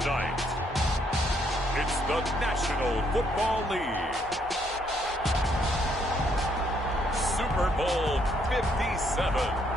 Tonight, it's the National Football League. Super Bowl 57.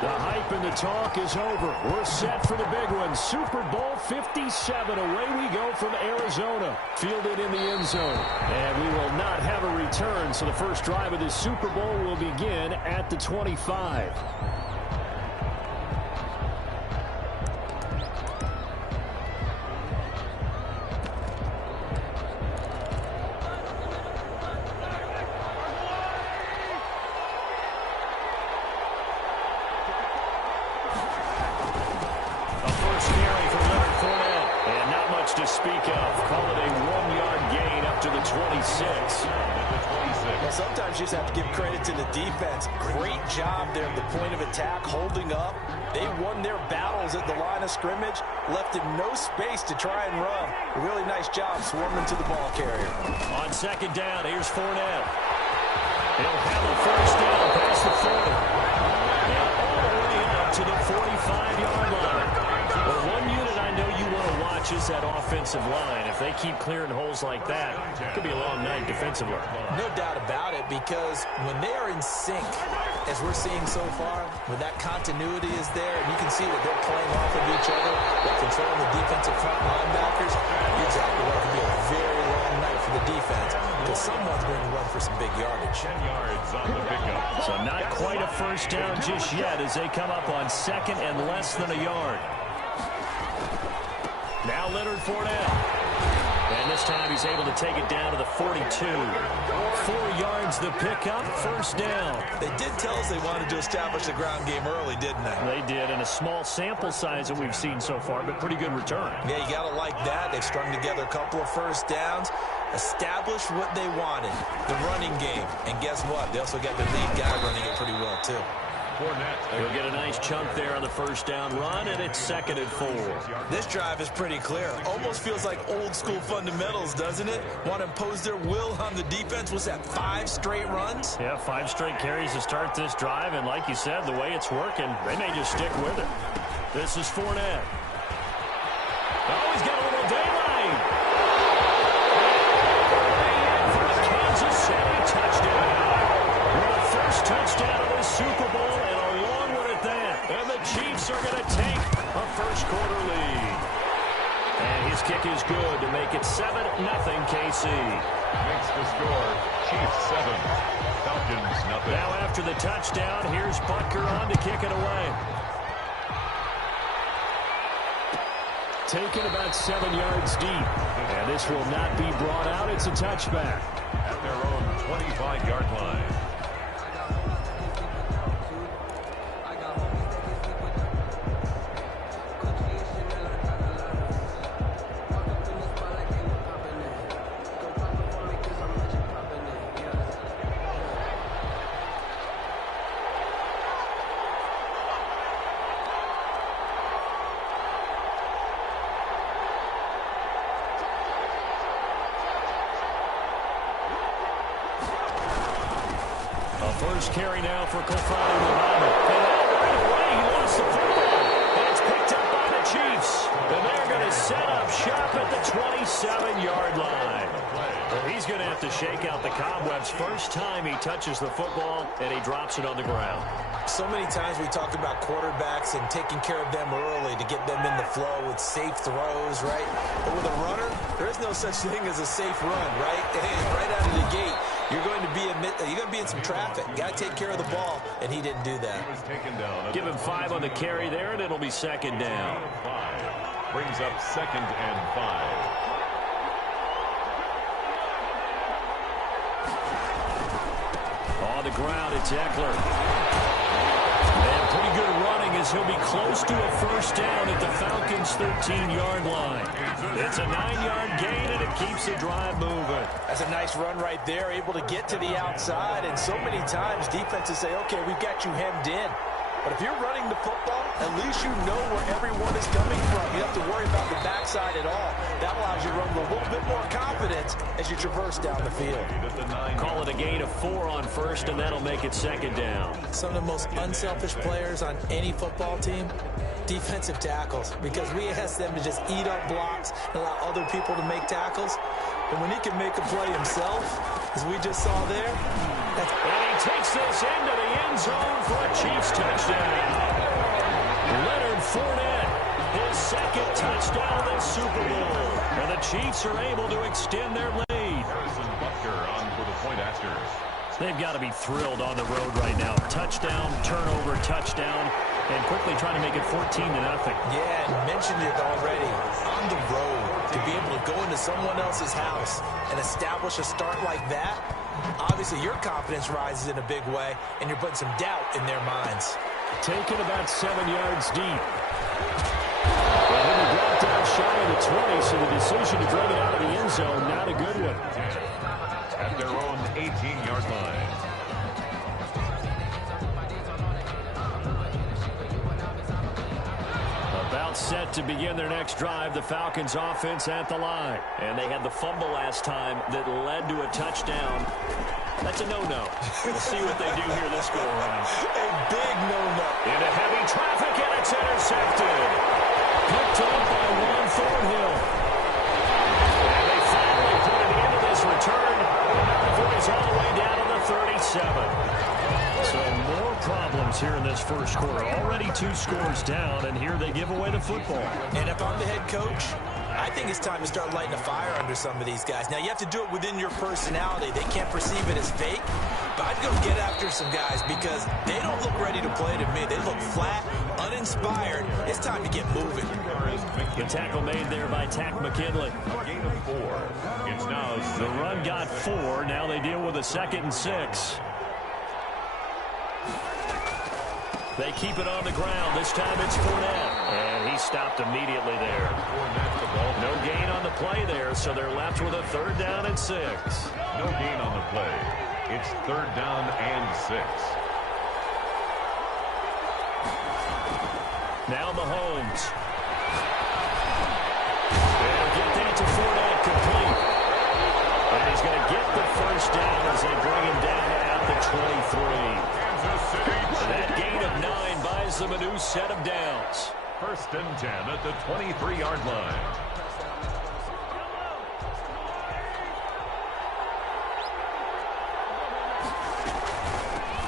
The hype and the talk is over. We're set for the big one. Super Bowl 57. Away we go from Arizona. Fielded in the end zone. And we will not have a return, so the first drive of this Super Bowl will begin at the 25. To speak of. Call it a 1-yard gain up to the 26. Well, sometimes you just have to give credit to the defense. Great job there at the point of attack, holding up. They won their battles at the line of scrimmage, left him no space to try and run. A really nice job swarming to the ball carrier. On second down, here's Fournette. He'll have a first down past the 40. And all the way up to the 45-yard line. Well, one unit I know you want to watch is that offensive line. If they keep clearing holes like that, it could be a long night defensively. No doubt about it, because when they are in sync, as we're seeing so far, when that continuity is there, and you can see that they're playing off of each other, they're controlling the defensive front linebackers, you're exactly right. It could be a very long night for the defense, because someone's going to run for some big yardage. 10 yards on the pickup. So not quite a first down just yet as they come up on second and less than a yard. Now Leonard Fournette. And this time he's able to take it down to the 42. 4 yards the pickup, first down. They did tell us they wanted to establish the ground game early, didn't they? They did, and a small sample size that we've seen so far, but pretty good return. Yeah, you got to like that. They've strung together a couple of first downs, established what they wanted, the running game. And guess what? They also got the lead guy running it pretty well, too. He'll get a nice chunk there on the first down run, and it's 2nd and 4. This drive is pretty clear. Almost feels like old school fundamentals, doesn't it? Want to impose their will on the defense. Was that 5 straight runs? Yeah, 5 straight carries to start this drive, and like you said, the way it's working, they may just stick with it. This is Fournette. Oh, he's got a little daylight. For the Kansas City touchdown. With the first touchdown of the Super Bowl, and a long one at that. And the Chiefs are going to take a first-quarter lead. And his kick is good to make it 7-0 KC. Makes the score, Chiefs 7, Falcons 0. Now after the touchdown, here's Butker on to kick it away. Taken about 7 yards deep. And this will not be brought out. It's a touchback. At their own 25-yard line. First carry now for Kofani Muhammad. And right away, he lost the football. And it's picked up by the Chiefs. And they're going to set up shop at the 27-yard line. Well, he's going to have to shake out the cobwebs first time he touches the football, and he drops it on the ground. So many times we talk about quarterbacks and taking care of them early to get them in the flow with safe throws, right? But with a runner, there is no such thing as a safe run, right? Right out of the gate, you're going to be in some traffic. Got to take care of the ball, and he didn't do that. Give him 5 on the carry there, and it'll be 2nd down. 5 brings up 2nd and 5. On the ground, it's Eckler. And pretty good running as as he'll be close to a first down at the Falcons' 13-yard line. It's a 9-yard gain, and it keeps the drive moving. That's a nice run right there, able to get to the outside. And so many times defenses say, okay, we've got you hemmed in. But if you're running the football, at least you know where everyone is coming from. You don't have to worry about the backside at all. That allows you to run with a little bit more confidence as you traverse down the field. Call it a gain of 4 on first, and that'll make it second down. Some of the most unselfish players on any football team, defensive tackles, because we ask them to just eat up blocks and allow other people to make tackles. And when he can make a play himself, as we just saw there, and he takes this into the end zone for a Chiefs touchdown. Leonard Fournette, his second touchdown this Super Bowl. And the Chiefs are able to extend their lead. Harrison Butker on for the point after. They've got to be thrilled on the road right now. Touchdown, turnover, touchdown, and quickly trying to make it 14-0. Yeah, and mentioned it already. On the road, to be able to go into someone else's house and establish a start like that, obviously your confidence rises in a big way, and you're putting some doubt in their minds. Taken about 7 yards deep. Well, he dropped down shy of the 20, so the decision to bring it out of the end zone, not a good one. At their own 18-yard line. About set to begin their next drive, the Falcons offense at the line. And they had the fumble last time that led to a touchdown. That's a no-no. We'll see what they do here this go-around. A big no-no. Into heavy traffic, and it's intercepted. Picked up by Juan Thornhill. And they finally put it into this return. And it's all the way down to the 37. So more problems here in this first quarter. Already 2 scores down, and here they give away the football. And if I'm the head coach, I think it's time to start lighting a fire under some of these guys. Now, you have to do it within your personality. They can't perceive it as fake. But I'd go get after some guys because they don't look ready to play to me. They look flat, uninspired. It's time to get moving. The tackle made there by Tack McKinley. Gain of 4. It's now the run got 4. Now they deal with a 2nd and 6. They keep it on the ground. This time it's Fournette. And he stopped immediately there. No gain on the play there, so they're left with a 3rd down and 6. No gain on the play. It's 3rd down and 6. Now Mahomes. They'll get that to Fournette complete. And he's going to get the first down as they bring him down at the 23. That gain of 9 buys them a new set of downs. 1st and 10 at the 23-yard line.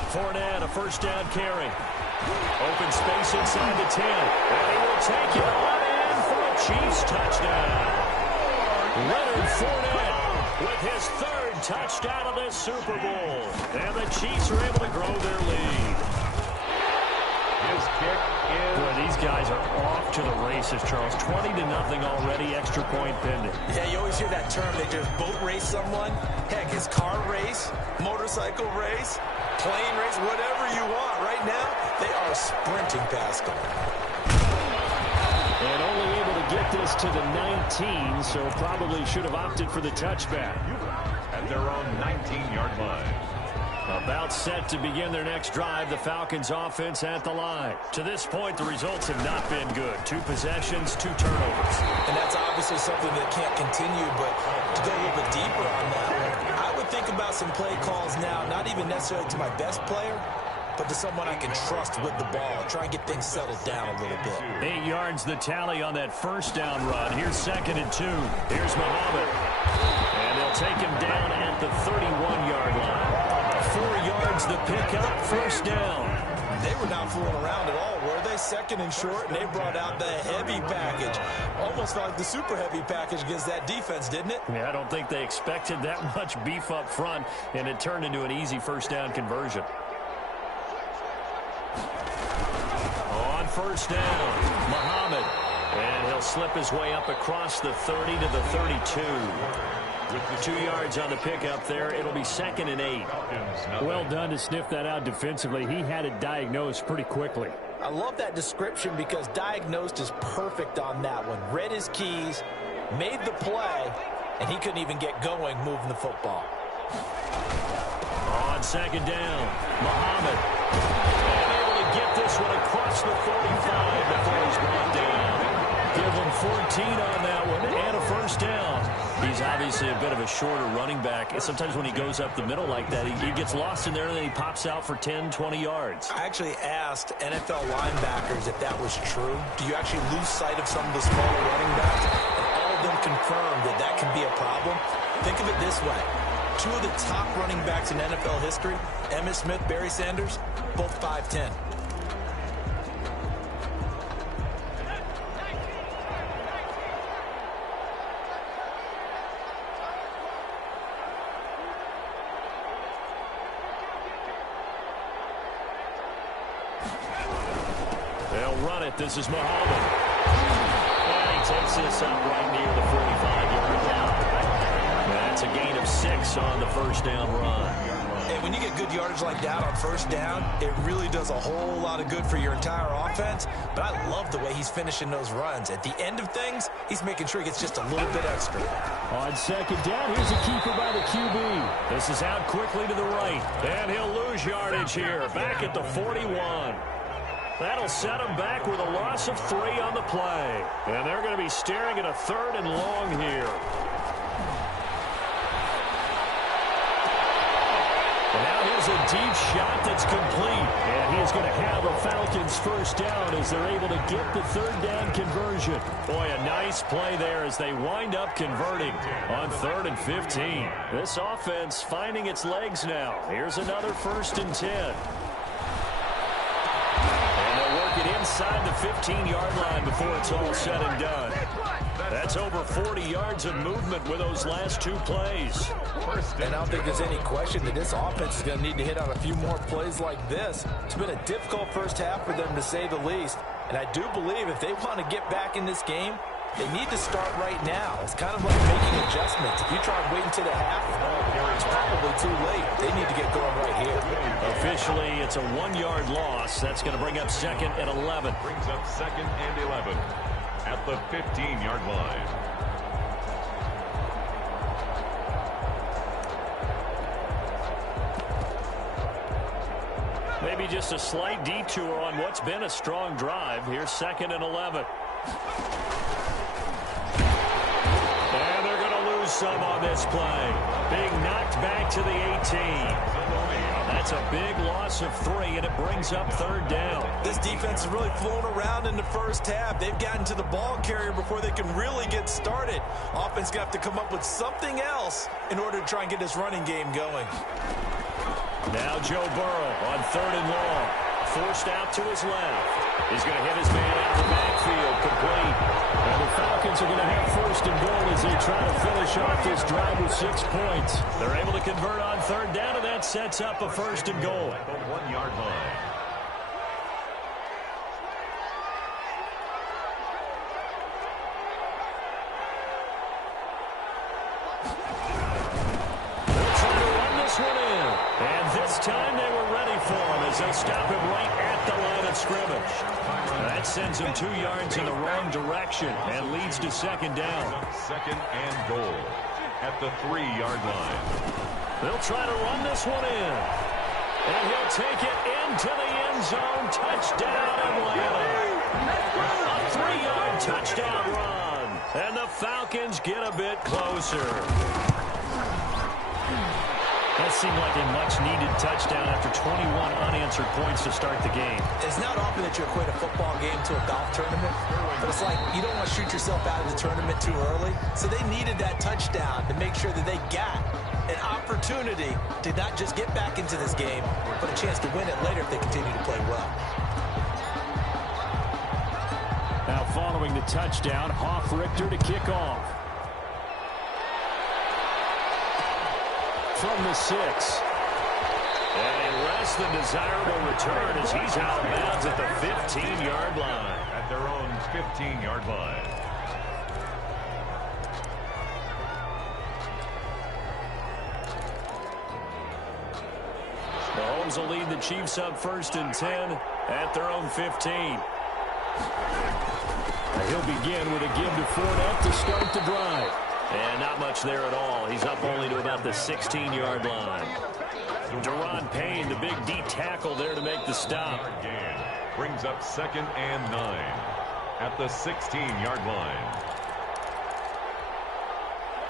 Fournette, a first down carry. Open space inside the 10. And he will take it on in for a Chiefs touchdown. Leonard Fournette with his 3rd touchdown of this Super Bowl. And the Chiefs are able to grow their lead. His kick is... Boy, these guys are off to the races, Charles. 20-0 already, extra point pending. Yeah, you always hear that term. They just boat race someone. Heck, it's car race, motorcycle race, plane race, whatever you want. Right now, they are sprinting past them. And only able to get this to the 19, so probably should have opted for the touchback. At their own 19-yard line. About set to begin their next drive, the Falcons offense at the line. To this point, the results have not been good. 2 possessions, 2 turnovers. And that's obviously something that can't continue, but to go a little bit deeper on that, I would think about some play calls now, not even necessarily to my best player, but to someone I can trust with the ball. Try and get things settled down a little bit. 8 yards the tally on that first down run. Here's 2nd and 2. Here's Muhammad. And they'll take him down at the 31-yard line. 4 yards the pickup, first down. They were not fooling around at all, were they? 2nd and short, and they brought out the heavy package. Almost felt like the super heavy package against that defense, didn't it? Yeah, I don't think they expected that much beef up front, and it turned into an easy first down conversion. On first down, Muhammad. And he'll slip his way up across the 30 to the 32. 2 yards on the pickup there. It'll be 2nd and 8. Well done to sniff that out defensively. He had it diagnosed pretty quickly. I love that description because diagnosed is perfect on that one. Read his keys, made the play, and he couldn't even get going moving the football. On 2nd down, Muhammad. And able to get this one across the 45 before he's brought down. Give him 14 on that one and a 1st down. He's obviously a bit of a shorter running back. Sometimes when he goes up the middle like that, he gets lost in there and then he pops out for 10, 20 yards. I actually asked NFL linebackers if that was true. Do you actually lose sight of some of the smaller running backs? And all of them confirmed that that can be a problem. Think of it this way. 2 of the top running backs in NFL history, Emmitt Smith, Barry Sanders, both 5'10". They'll run it. This is Muhammad. And he takes this up right near the 45-yard line. That's a gain of 6 on the 1st down run. And when you get good yardage like that on 1st down, it really does a whole lot of good for your entire offense. But I love the way he's finishing those runs. At the end of things, he's making sure he gets just a little bit extra. On 2nd down, here's a keeper by the QB. This is out quickly to the right. And he'll lose yardage here. Back at the 41. That'll set him back with a loss of 3 on the play. And they're going to be staring at a 3rd and long here. And now here's a deep shot that's complete. And he's going to have a Falcons 1st down as they're able to get the 3rd down conversion. Boy, a nice play there as they wind up converting on 3rd and 15. This offense finding its legs now. Here's another 1st and 10. Inside the 15-yard line before it's all said and done. That's over 40 yards of movement with those last 2 plays. And I don't think there's any question that this offense is going to need to hit on a few more plays like this. It's been a difficult first half for them, to say the least. And I do believe if they want to get back in this game, they need to start right now. It's kind of like making adjustments. If you try and wait until the half, it's probably too late. They need to get going right here. Officially, it's a 1-yard loss. That's going to bring up 2nd and 11. Brings up 2nd and 11 at the 15-yard line. Maybe just a slight detour on what's been a strong drive. Here's 2nd and 11. And they're going to lose some on this play. Being knocked back to the 18. That's a big loss of 3, and it brings up 3rd down. This defense is really flown around in the first half. They've gotten to the ball carrier before they can really get started. Offense going to have to come up with something else in order to try and get this running game going. Now Joe Burrow on 3rd and long. Forced out to his left. He's going to hit his man out of the backfield, complete. And the Falcons are going to have 1st and goal as they try to finish off this drive with 6 points. They're able to convert on 3rd down, and that sets up a 1st and goal. At the 1-yard line. They'll try to run this one in. And this time they were ready for him as they'll stop him right at the line of scrimmage. That sends him 2 yards in the wrong direction and leads to 2nd down. 2nd and goal at the 3-yard line. They'll try to run this one in. And he'll take it into the end zone. Touchdown, Atlanta. A 3-yard touchdown run. And the Falcons get a bit closer. That seemed like a much-needed touchdown after 21 unanswered points to start the game. It's not often that you equate a football game to a golf tournament, but it's like you don't want to shoot yourself out of the tournament too early. So they needed that touchdown to make sure that they got an opportunity to not just get back into this game, but a chance to win it later if they continue to play well. Now following the touchdown, Hoff-Richter to kick off. From the 6. And a less than desirable return as he's out of bounds at the 15-yard line. At their own 15-yard line. Mahomes will lead the Chiefs up 1st and 10 at their own 15. He'll begin with a give to Fournette to start the drive. And not much there at all. He's up only to about the 16-yard line. Deron Payne, the big D tackle there to make the stop. Brings up 2nd and 9 at the 16-yard line.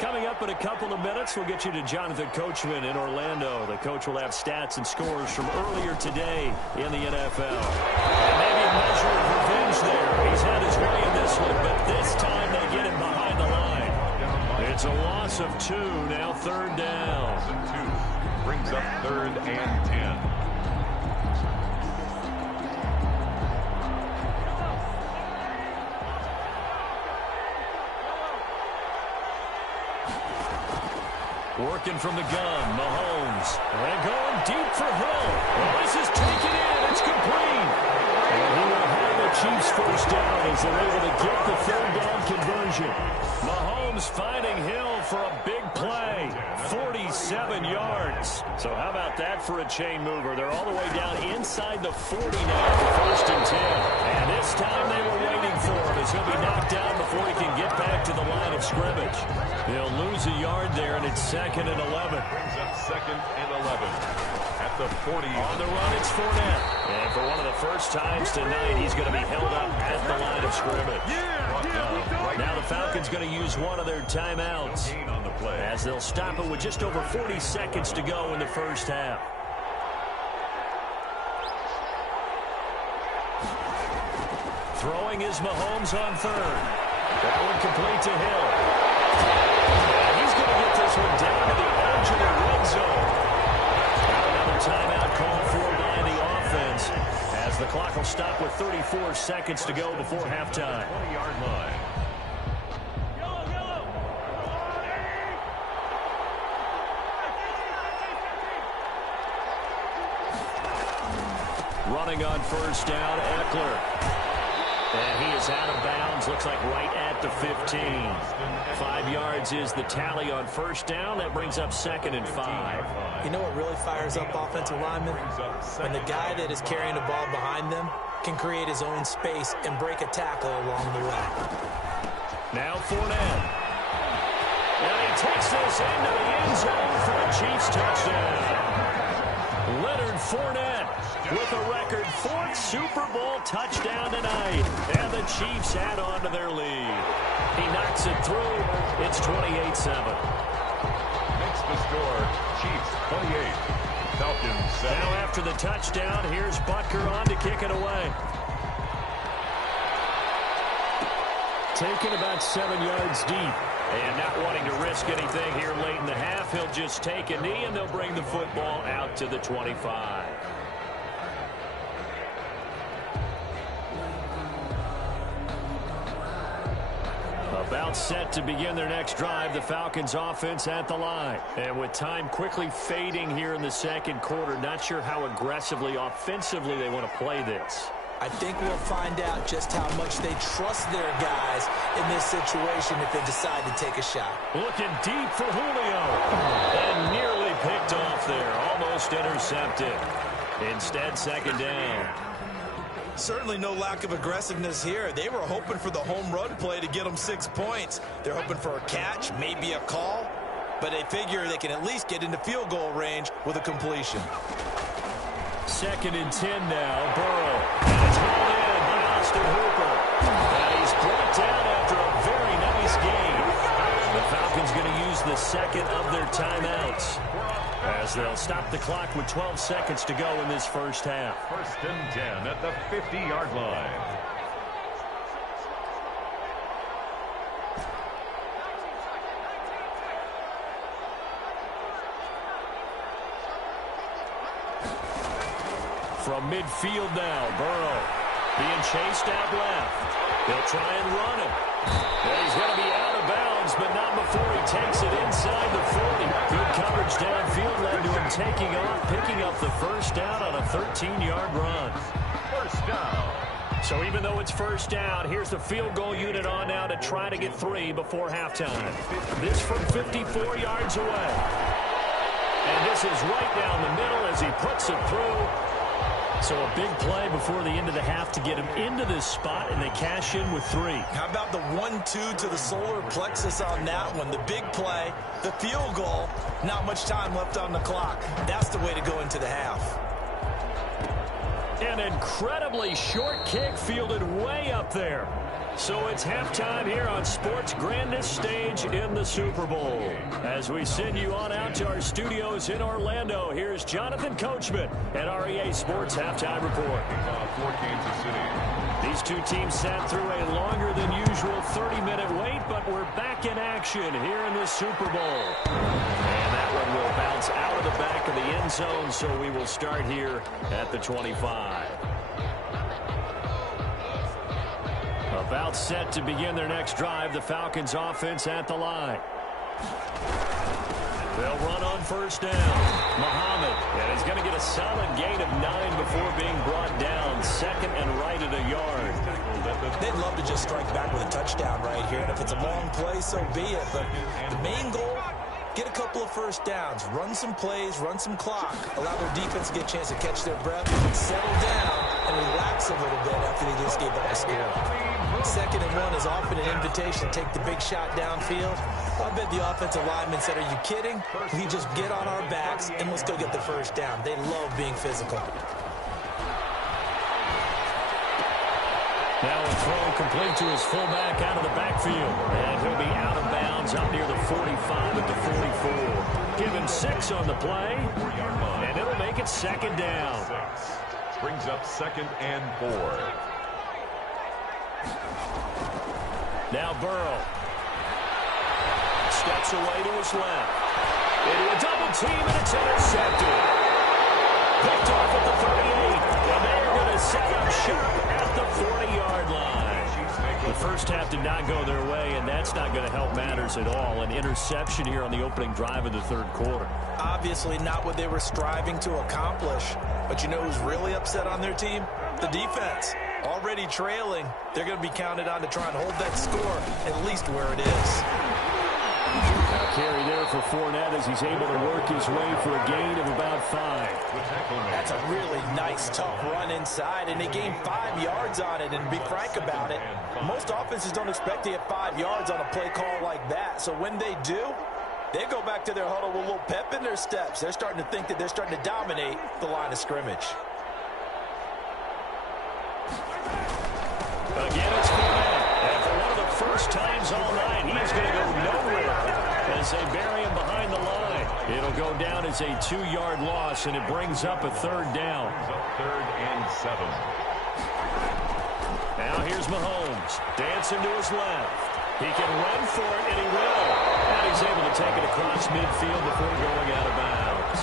Coming up in a couple of minutes, we'll get you to Jonathan Coachman in Orlando. The coach will have stats and scores from earlier today in the NFL. And maybe a measure of revenge there. He's had his way in this one, but this time they get him behind the line. It's a loss of 2, now 3rd down. 2 brings up 3rd and 10. Working from the gun, Mahomes. And going deep for Hill. Well, this is taken in. It's complete. And he will have the Chiefs 1st down as they're able to get the 3rd down conversion. Mahomes finding Hill for a big play. 47 yards. So how about that for a chain mover? They're all the way down inside the 40 now for 1st and 10. And this time they were waiting for him as he'll be knocked down before he can get back to the line of scrimmage. They'll lose a yard there, and it's 2nd and 11. Brings up 2nd and 11 at the 40. On the run, it's Fournette. And for one of the first times tonight, he's going to be held up at the line of scrimmage. Now the Falcons going to use one of their timeouts On the play. as they'll stop it with just over 40 seconds to go in the 1st half. Throwing is Mahomes on 3rd. That one complete to Hill. And he's going to get this one down to the edge of the red zone. Another timeout called for by the offense as the clock will stop with 34 seconds to go before halftime. 20-yard line. Running on 1st down, Eckler. And he is out of bounds, looks like right at the 15. 5 yards is the tally on 1st down. That brings up 2nd and 5. You know what really fires up offensive linemen? When the guy that is carrying the ball behind them can create his own space and break a tackle along the way. Now Fournette. And he takes this into the end zone for a Chiefs touchdown. Leonard Fournette with a record 4th Super Bowl touchdown tonight. And the Chiefs add on to their lead. He knocks it through. It's 28-7. Makes the score. Chiefs 28. Falcons 7. Now after the touchdown, here's Butker on to kick it away. Taken about 7 yards deep. And not wanting to risk anything here late in the half, he'll just take a knee and they'll bring the football out to the 25. About set to begin their next drive, the Falcons offense at the line. And with time quickly fading here in the 2nd quarter, not sure how aggressively, offensively they want to play this. I think we'll find out just how much they trust their guys in this situation if they decide to take a shot. Looking deep for Julio. And nearly picked off there. Almost intercepted. Instead, 2nd down. Certainly no lack of aggressiveness here. They were hoping for the home run play to get them 6 points. They're hoping for a catch, maybe a call, but they figure they can at least get into field goal range with a completion. 2nd and 10 now. Burrow. And it's hauled in by Austin Hooper. And he's brought down after a very nice game. The Falcons going to use the 2nd of their timeouts as they'll stop the clock with 12 seconds to go in this 1st half. 1st and 10 at the 50-yard line. From midfield now, Burrow being chased out left. They'll try and run him. And he's going to be out of bounds, but not before he takes it inside the 40. Good coverage downfield led to him taking off, picking up the 1st down on a 13-yard run. 1st down. So even though it's 1st down, here's the field goal unit on now to try to get 3 before halftime. This from 54 yards away. And this passes right down the middle as he puts it through. So a big play before the end of the half to get him into this spot, and they cash in with 3. How about the 1-2 to the solar plexus on that one? The big play, the field goal, not much time left on the clock. That's the way to go into the half. An incredibly short kick fielded way up there. So it's halftime here on sports' grandest stage in the Super Bowl. As we send you on out to our studios in Orlando, here's Jonathan Coachman at REA Sports Halftime Report. For Kansas City. These two teams sat through a longer than usual 30-minute wait, but we're back in action here in the Super Bowl. And that one will bounce out of the back of the end zone, so we will start here at the 25. About set to begin their next drive, the Falcons offense at the line. They'll run on first down. Muhammad, and he's going to get a solid gain of 9 before being brought down. Second and right at a yard. They'd love to just strike back with a touchdown right here, and if it's a long play, so be it. But the main goal, get a couple of first downs, run some plays, run some clock, allow their defense to get a chance to catch their breath, settle down, and relax a little bit after they just gave up a score. Second and 1 is often an invitation to take the big shot downfield. I bet the offensive lineman said, are you kidding? We just get on our backs and let's go get the first down. They love being physical. Now a throw complete to his fullback out of the backfield. And he'll be out of bounds up near the 45 at the 44. Give him 6 on the play, and it'll make it second down. 6. Brings up second and 4. Now Burrow steps away to his left. Into a double team, and it's intercepted. Picked off at the 38, and they're going to set up shop at the 40-yard line. The first half did not go their way, and that's not going to help matters at all. An interception here on the opening drive of the third quarter. Obviously not what they were striving to accomplish. But you know who's really upset on their team? The defense. Already trailing, they're going to be counted on to try and hold that score at least where it is. Now carry there for Fournette as he's able to work his way for a gain of about 5. That's a really nice, tough run inside, and they gained 5 yards on it. And to be frank about it, most offenses don't expect to get 5 yards on a play call like that. So when they do, they go back to their huddle with a little pep in their steps. They're starting to think that they're starting to dominate the line of scrimmage. Again, it's Fournette. And for one of the first times all night, he's going to go nowhere as they bury him behind the line. It'll go down as a 2-yard loss, and it brings up a third down. Third and 7. Now here's Mahomes. Dancing to his left. He can run for it, and he will. And he's able to take it across midfield before going out of bounds.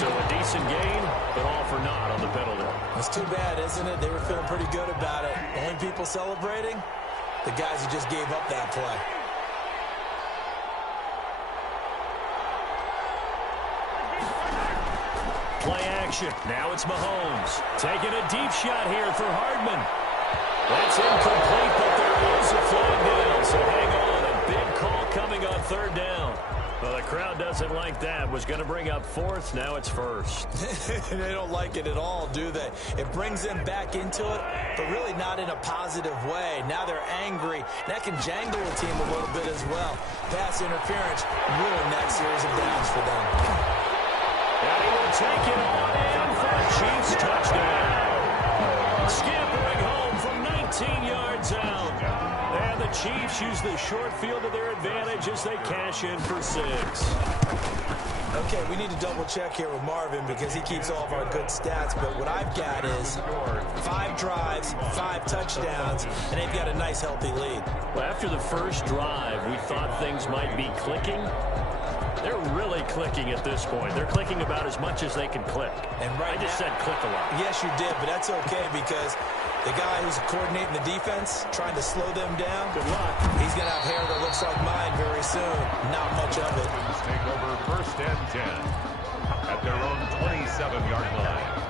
So a decent gain, but all for naught on the penalty. It's too bad, isn't it? They were feeling pretty good about it. Only people celebrating, the guys who just gave up that play. Play action. Now it's Mahomes. Taking a deep shot here for Hardman. That's incomplete, but there is a flag down. So hang on. A big call coming on third down. Well, the crowd doesn't like that. Was going to bring up fourth. Now it's first. They don't like it at all, do they? It brings them back into it, but really not in a positive way. Now they're angry. That can jangle a team a little bit as well. Pass interference ruined that series of downs for them. And he will take it on in for a Chiefs touchdown. Scampering home from 19 yards out. And the Chiefs use the short field to their advantage as they cash in for 6. Okay, we need to double check here with Marvin because he keeps all of our good stats, but what I've got is 5 drives, 5 touchdowns, and they've got a nice healthy lead. Well, after the first drive, we thought things might be clicking. They're really clicking at this point. They're clicking about as much as they can click. And right I just said click a lot. Yes, you did, but that's okay because the guy who's coordinating the defense, trying to slow them down, good luck. He's going to have hair that looks like mine very soon. Not much of it. Take over first and 10 at their own 27-yard line.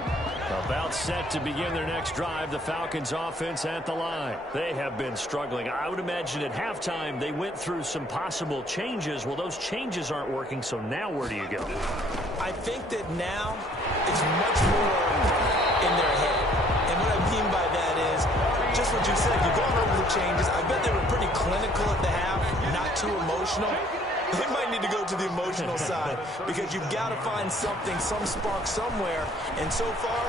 About set to begin their next drive, the Falcons offense at the line. They have been struggling. I would imagine at halftime they went through some possible changes. Well, those changes aren't working, so now where do you go? I think that now it's much more in their head. And what I mean by that is, just what you said, you're going over the changes. I bet they were pretty clinical at the half, not too emotional. They might need to go to the emotional side because you've got to find something, some spark somewhere. And so far,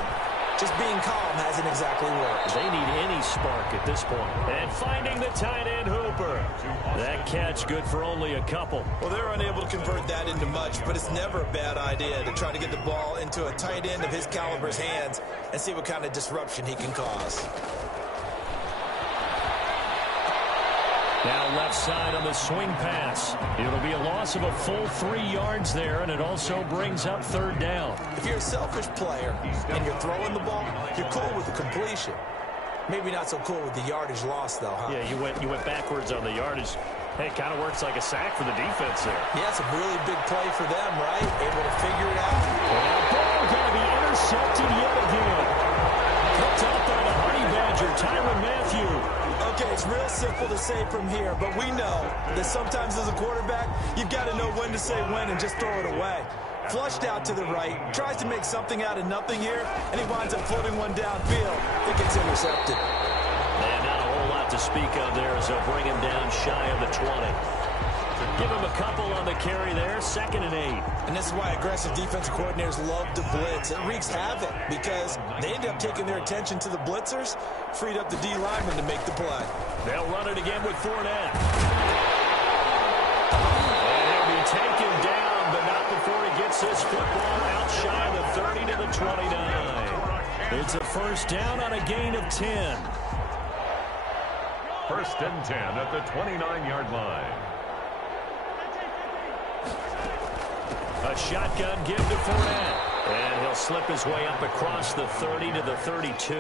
just being calm hasn't exactly worked. They need any spark at this point. And finding the tight end Hooper. That catch good for only a couple. Well, they're unable to convert that into much, but it's never a bad idea to try to get the ball into a tight end of his caliber's hands and see what kind of disruption he can cause. Now left side on the swing pass. It'll be a loss of a full 3 yards there, and it also brings up third down. If you're a selfish player and you're throwing the ball, you're cool with the completion. Maybe not so cool with the yardage loss, though, huh? Yeah, you went backwards on the yardage. Hey, it kind of works like a sack for the defense there. Yeah, it's a really big play for them, right? Able to figure it out. And ball going to be intercepted yet again. Picked up by the Honey Badger, Tyrann Mathieu. Okay, it's real simple to say from here, but we know that sometimes as a quarterback, you've got to know when to say when and just throw it away. Flushed out to the right, tries to make something out of nothing here, and he winds up floating one downfield. It gets intercepted. And not a whole lot to speak of there as they'll bring him down shy of the 20. Give him a couple on the carry there, 2nd and 8. And this is why aggressive defensive coordinators love to blitz. It wreaks havoc because they end up taking their attention to the blitzers, freed up the D lineman to make the play. They'll run it again with Fournette. And he'll be taken down, but not before he gets this football out shy of the 30 to the 29. It's a first down on a gain of 10. 1st and 10 at the 29-yard line. A shotgun give to Fournette. And he'll slip his way up across the 30 to the 32.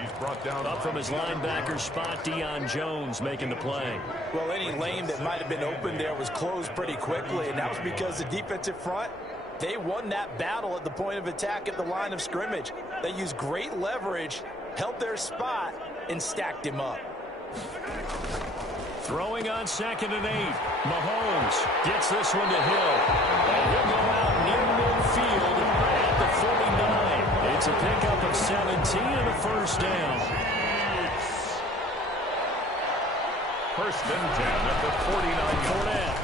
He's brought down up from his linebacker spot, Deion Jones making the play. Well, any lane that might have been open there was closed pretty quickly, and that was because the defensive front, they won that battle at the point of attack at the line of scrimmage. They used great leverage, held their spot, and stacked him up. Throwing on 2nd and 8. Mahomes gets this one to Hill. And he'll go out near midfield at the 49. It's a pickup of 17 and a first down. 1st and 10 at the 49. Fournette.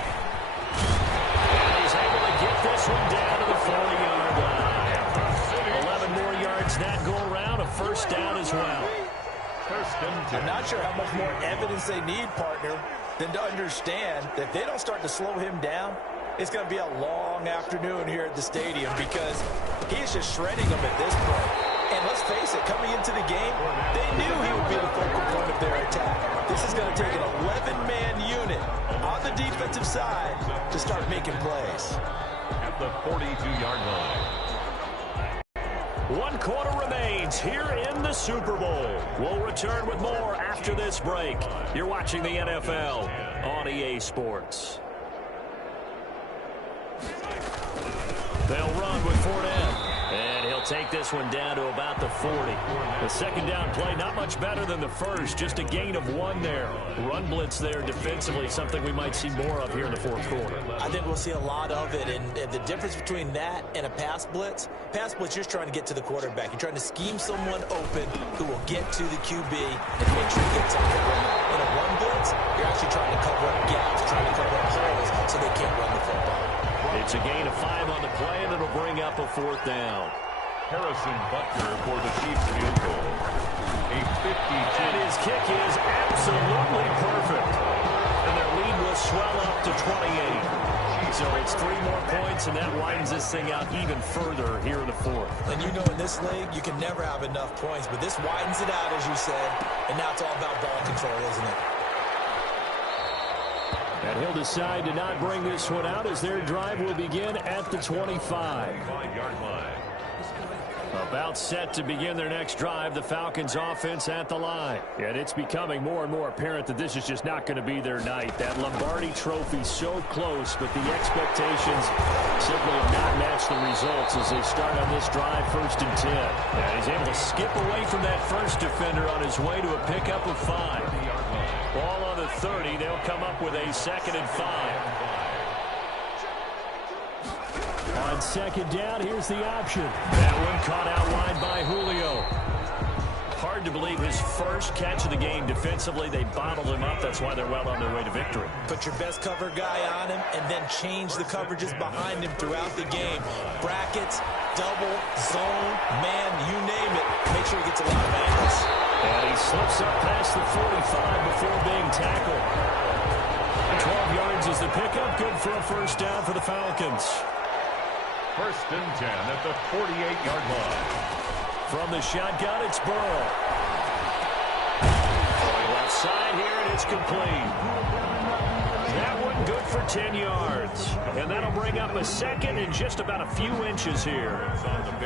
And he's able to get this one down to the 40-yard line. 11 more yards that go around. A first down as well. I'm not sure how much more evidence they need, partner, than to understand that if they don't start to slow him down, it's going to be a long afternoon here at the stadium because he's just shredding them at this point. And let's face it, coming into the game, they knew he would be the focal point of their attack. This is going to take an 11-man unit on the defensive side to start making plays. At the 42-yard line. 1 quarter remains here in the Super Bowl. We'll return with more after this break. You're watching the NFL on EA Sports. They'll run with Fournette. And he'll take this one down to about the 40. The second down play, not much better than the first. Just a gain of 1 there. Run blitz there defensively, something we might see more of here in the 4th quarter. I think we'll see a lot of it. And the difference between that and a pass blitz, you're just trying to get to the quarterback. You're trying to scheme someone open who will get to the QB and make sure he gets on the run. In a run blitz, you're actually trying to cover up gaps, trying to cover up holes so they can't run the football. It's a gain of 5 on the play, and it'll bring up a 4th down. Harrison Butker for the Chiefs field goal. A 52. And his kick is absolutely perfect. And their lead will swell up to 28. So it's 3 more points, and that widens this thing out even further here in the 4th. And you know in this league, you can never have enough points, but this widens it out, as you said, and now it's all about ball control, isn't it? And he'll decide to not bring this one out as their drive will begin at the 25-yard line. About set to begin their next drive, the Falcons offense at the line. And it's becoming more and more apparent that this is just not going to be their night. That Lombardi trophy so close, but the expectations simply have not matched the results as they start on this drive 1st and 10. And he's able to skip away from that first defender on his way to a pickup of 5. Ball on the 30. They'll come up with a 2nd and 5. On On second down, here's the option. That one caught out wide by Julio. Hard to believe his first catch of the game defensively. They bottled him up. That's why they're well on their way to victory. Put your best cover guy on him and then change the coverages behind him throughout the game. Brackets, double, zone, man, you name it. Make sure he gets a lot of angles. And he slips up past the 45 before being tackled. 12 yards is the pickup. Good for a first down for the Falcons. First and 10 at the 48-yard line. From the shotgun, it's Burrow. Left side here, and it's complete. That one good for 10 yards. And that'll bring up a second in just about a few inches here.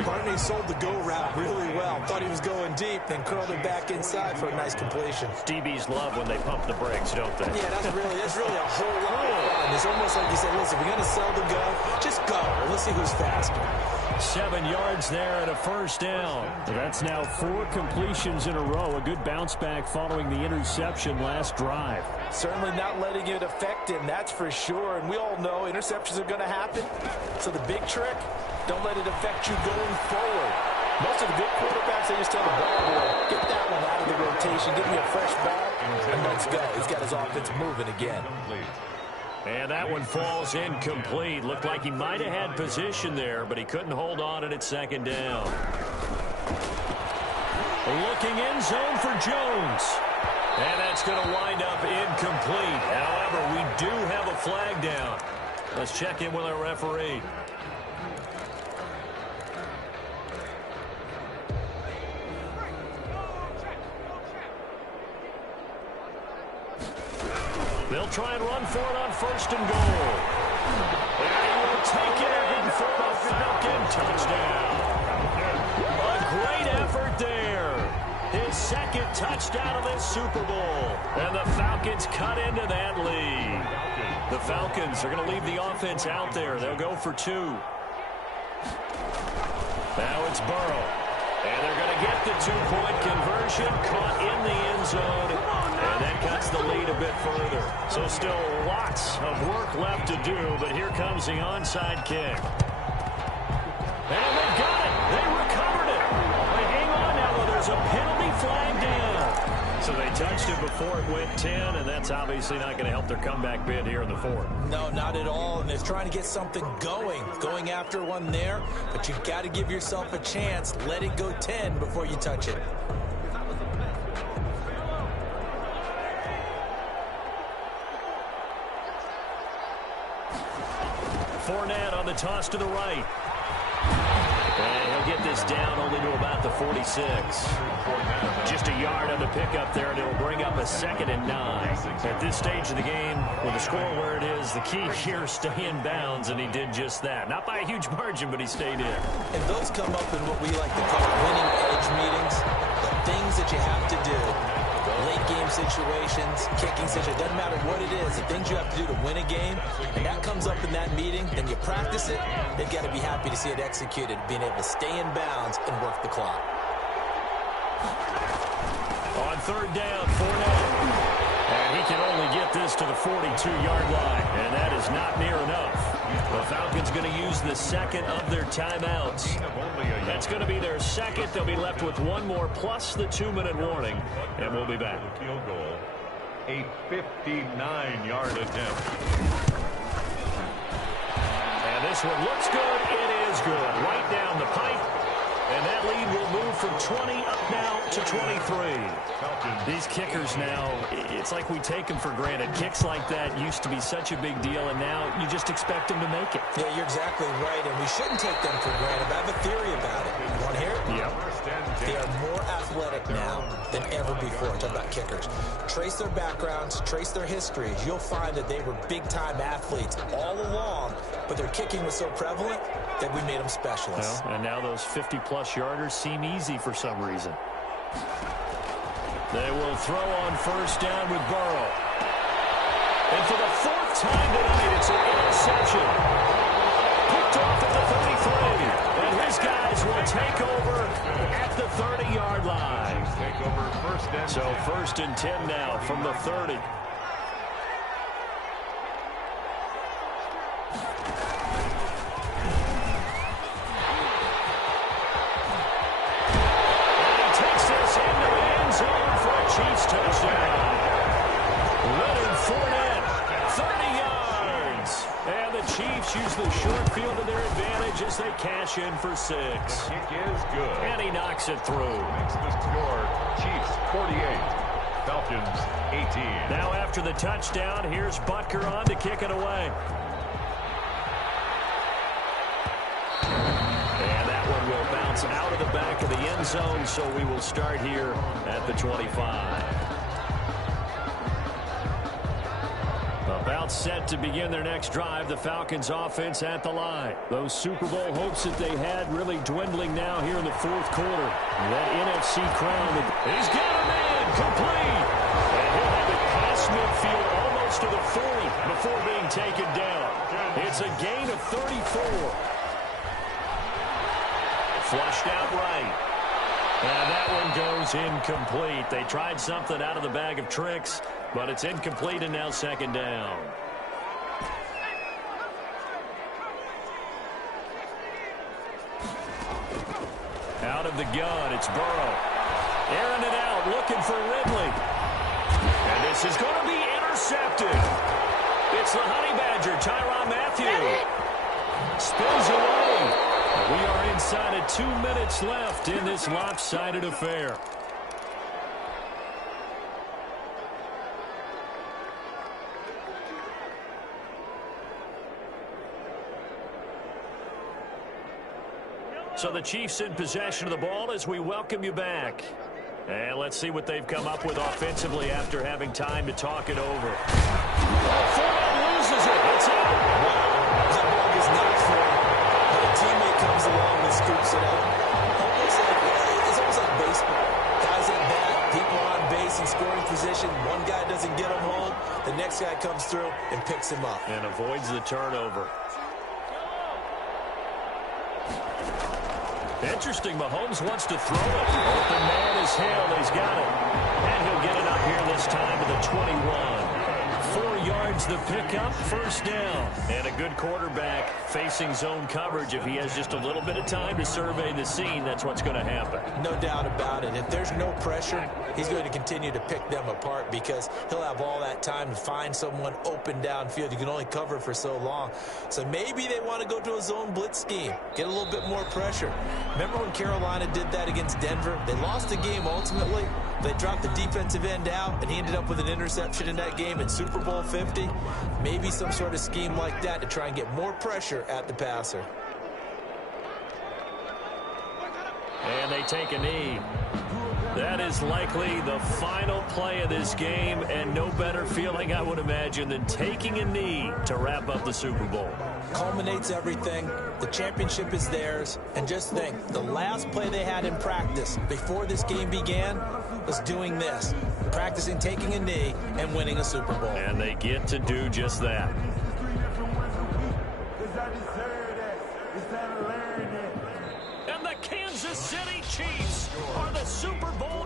Barney sold the go route really well. Thought he was going deep, then curled it back inside for a nice completion. DBs love when they pump the brakes, don't they? Yeah, that's really a whole lot of fun. It's almost like you said, listen, we're going to sell the go. Just go. Let's see who's faster. 7 yards there and a first down. That's now 4 completions in a row. A good bounce back following the interception last drive. Certainly not letting it affect him, that's for sure. And we all know interceptions are going to happen. So the big trick, don't let it affect you going forward. Most of the good quarterbacks, they just tell the ball boy, get that one out of the rotation, give me a fresh ball, and let's go. He's got his offense moving again. And that one falls incomplete. Looked like he might have had position there, but he couldn't hold on at second down. Looking in zone for Jones. And that's going to wind up incomplete. However, we do have a flag down. Let's check in with our referee. They'll try and run for it on first and goal. And he will take it in for a Falcon touchdown. A great effort there. His second touchdown of this Super Bowl. And the Falcons cut into that lead. The Falcons are going to leave the offense out there. They'll go for 2. Now it's Burrow. And they're going to get the 2-point conversion, caught in the end zone, and that cuts the lead a bit further. So still lots of work left to do, but here comes the onside kick. And they've got it. They recovered it. They hang on now. Well, there's a penalty flag down. So they touched it before it went 10, and that's obviously not going to help their comeback bid here in the 4th. No, not at all, and they're trying to get something going after one there, but you've got to give yourself a chance. Let it go 10 before you touch it. Fournette on the toss to the right. And he'll get this down only to about the 46. Just a yard on the pickup there, and it'll bring up a 2nd and 9. At this stage of the game, with the score where it is, the key here, stay in bounds, and he did just that. Not by a huge margin, but he stayed in. And those come up in what we like to call winning edge meetings. The things that you have to do, late game situations, kicking situations, doesn't matter what it is, the things you have to do to win a game, and that comes up in that meeting, then you practice it, they've got to be happy to see it executed, being able to stay in bounds and work the clock. On 3rd down, Fournette. And he can only get this to the 42-yard line, and that is not near enough. The Falcons going to use the 2nd of their timeouts. That's going to be their 2nd. They'll be left with 1 more plus the 2-minute warning, and we'll be back. Field goal, a 59-yard attempt. And this one looks good. It is good. Right down the pipe. And that lead will move from 20 up now to 23. These kickers now, it's like we take them for granted. Kicks like that used to be such a big deal, and now you just expect them to make it. Yeah, you're exactly right, and we shouldn't take them for granted. I have a theory about it. You want to hear it? Yep. They are more athletic now than ever before. Talk about kickers. Trace their backgrounds, trace their histories. You'll find that they were big-time athletes all along, but their kicking was so prevalent that we made them specialists. Well, and now those 50-plus yarders seem easy for some reason. They will throw on first down with Burrow. And for the 4th time tonight, it's an interception. Picked off at the 33. And his guys will take over at the 30-yard line. So 1st and 10 now from the 30. cash in for 6. The kick is good. And he knocks it through. Makes the score Chiefs 48, Falcons 18. Now after the touchdown, here's Butker on to kick it away. And that one will bounce out of the back of the end zone, so we will start here at the 25. About set to begin their next drive, the Falcons offense at the line. Those Super Bowl hopes that they had really dwindling now here in the fourth quarter. That NFC crown, he's got a man complete. And he'll have it past midfield almost to the 40 before being taken down. It's a gain of 34. Flushed out right. And that one goes incomplete. They tried something out of the bag of tricks, but it's incomplete and now second down. Out of the gun, it's Burrow. Airing it out, looking for Ridley. And this is going to be intercepted. It's the Honey Badger, Tyrann Mathieu. Spills away. We are inside of 2 minutes left in this lopsided affair. So the Chiefs in possession of the ball as we welcome you back. And let's see what they've come up with offensively after having time to talk it over. Fournette loses it. It's out. Wow. That ball is not full. But a teammate comes along and scoops it up. It's almost like baseball. Guys at bat, people on base in scoring position. One guy doesn't get him home. The next guy comes through and picks him up. And avoids the turnover. Interesting, Mahomes wants to throw it. Open man is Hill. He's got it. And he'll get it up here this time to the 21. 4 yards the pickup, first down. And a good quarterback facing zone coverage. If he has just a little bit of time to survey the scene, that's what's going to happen. No doubt about it. If there's no pressure, he's going to continue to pick them apart because he'll have all that time to find someone open downfield. You can only cover for so long. So maybe they want to go to a zone blitz scheme, get a little bit more pressure. Remember when Carolina did that against Denver? They lost the game ultimately. They dropped the defensive end out, and he ended up with an interception in that game in Super Bowl 50. Maybe some sort of scheme like that to try and get more pressure at the passer. And they take a knee. That is likely the final play of this game, and no better feeling, I would imagine, than taking a knee to wrap up the Super Bowl. Culminates everything. The championship is theirs. And just think, the last play they had in practice before this game began was doing this, practicing taking a knee and winning a Super Bowl. And they get to do just that. And the Kansas City Chiefs are the Super Bowl